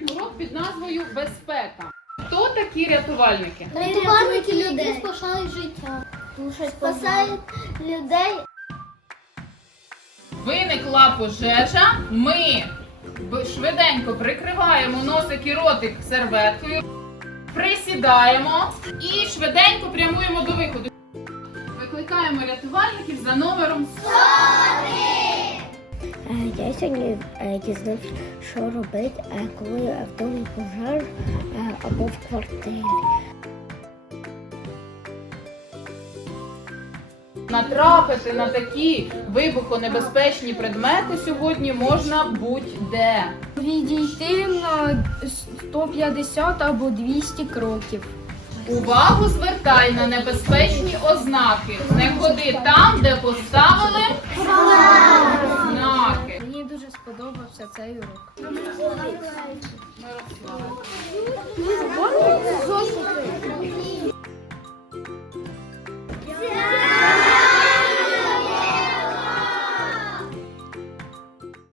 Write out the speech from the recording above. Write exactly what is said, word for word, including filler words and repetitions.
Урок під назвою «Безпека». Хто такі рятувальники? Рятувальники людей спасають життя. Спасають людей. Виникла пожежа, ми б- швиденько прикриваємо носик і ротик серветкою, присідаємо і швиденько прямуємо до виходу. Викликаємо рятувальників за номером сто. Я сьогодні е, дізнався, що робити, е, коли в домі пожар е, або в квартирі. Натрапити на такі вибухонебезпечні предмети сьогодні можна будь-де. Відійти на сто п'ятдесят або двісті кроків. Увагу звертай на небезпечні ознаки. Не ходи там, де поставили знаки. Мені дуже сподобався цей урок. Мирослав.